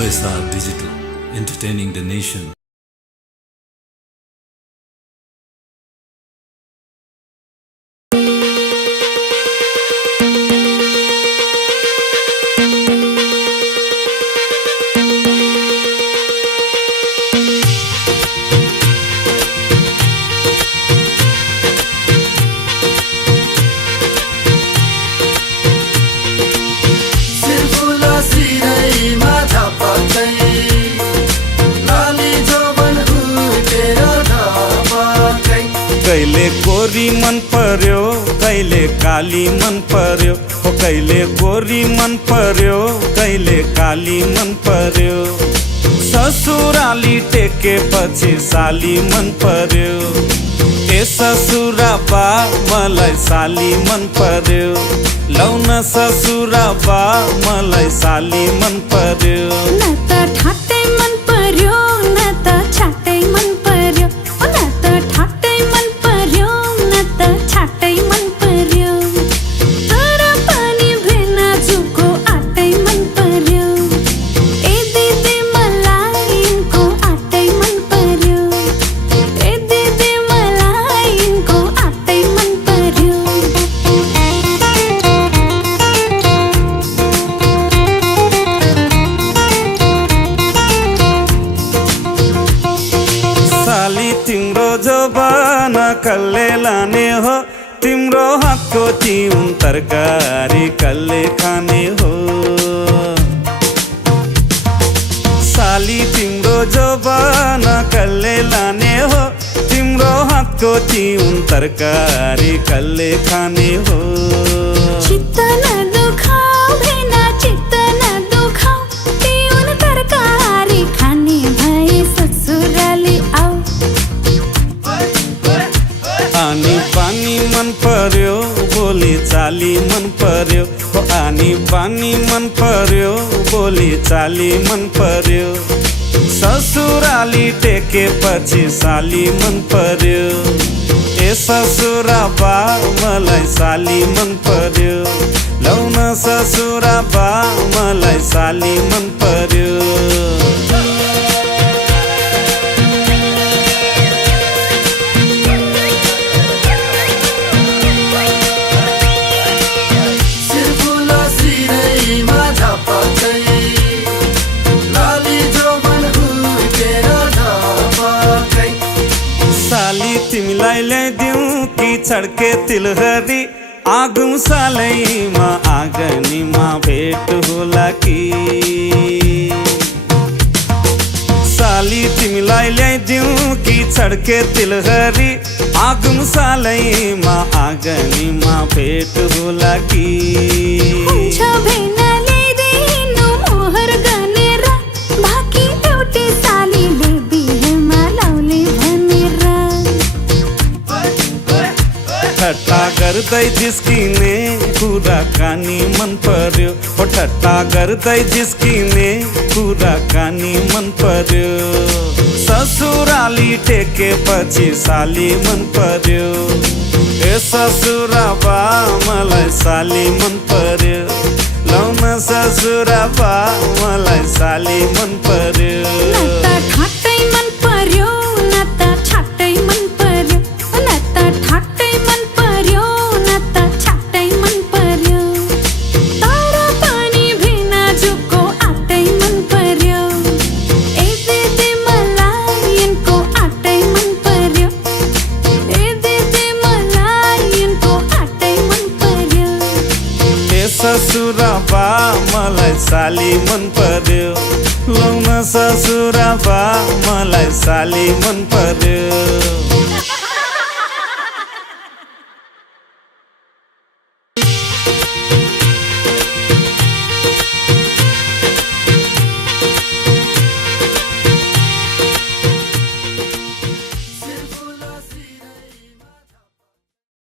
OSR Digital, entertaining the nation. कहिले गोरी मन पर्यो कहिले काली मन पर्यो हो कहिले गोरी मन पर्यो कहिले काली मन पर्यो ससुराली टेके पछि साली मन पर्यो ए ससुरा बा मलाई साली मन पर्यो लौन ससुरा बा मलाई साली मन पर्यो न त ठाट्टै मन पर्यो न त छाट्टै मन पर्यो न त ठाट्टै मन पर्यो न त छाट्टै मन पर्यो तर पनि भेना जुको आटै मन पर्यो ए दिदी मलाई यिनको आटै मन पर्यो ए दिदी मलाई यिनको आटै मन पर्यो साली तिम्रो जबाना कल्ले लाने हो तिम्रो हातको तिउन तरकारी कल्ले खाने हो साली तिम्रो जबाना कल्ले लाने हो तिम्रो हातको तिउन तरकारी कल्ले खाने हो चित्त न दुखाऊ भेना चित्त न दुखाऊ तिउन तरकारी खाने भए ससुराली आऊ आनी पानी मन पर्यो बोली चाली मन पर्यो हो आनी पानी मन पर्यो बोली चाली मन पर्यो ससुराली टेके पछि साली मन पर्यो ए ससुरा बा मलाई साली मन पर्यो लौन ससुरा बा मलाई साली मन पर्यो साली तिमीलाई ल्याइदिउँ कि छड्के तिलहरी आगौँ सालैमा आँगनीमा भेट होला कि साली तिमीलाई ल्याइदिउँ कि छड्के तिलहरी आगौँ सालैमा आँगनीमा भेट होला कि हुन्छ भेना ल्याइदिनु मोहर गनेर बाँकी एउटै सालीले बिहेमा लाउले भनेर ठट्टा गर्दै जिस्किने कुराकानी मन पर्यो हो ठट्टा गर्दै जिस्किने कुराकानी मन पर्यो ससुराली टेके पछि साली मन पर्यो ए ससुरा बा मलाई साली मन पर्यो लौन ससुरा बा मलाई साली मन पर्यो न त ठाट्टै मन पर्यो न त छाट्टै मन पर्यो न त ठाट्टै मन पर्यो न त छाट्टै मन पर्यो तर पनि भेना जुको आटै मन पर्यो ए दिदी मलाई यिनको आटै मन पर्यो ए दिदी मलाई यिनको आटै मन पर्यो ए ससुरा बा मलाई साली मन पर्यो लौन ससुरा बा मलाई साली मन पर्यो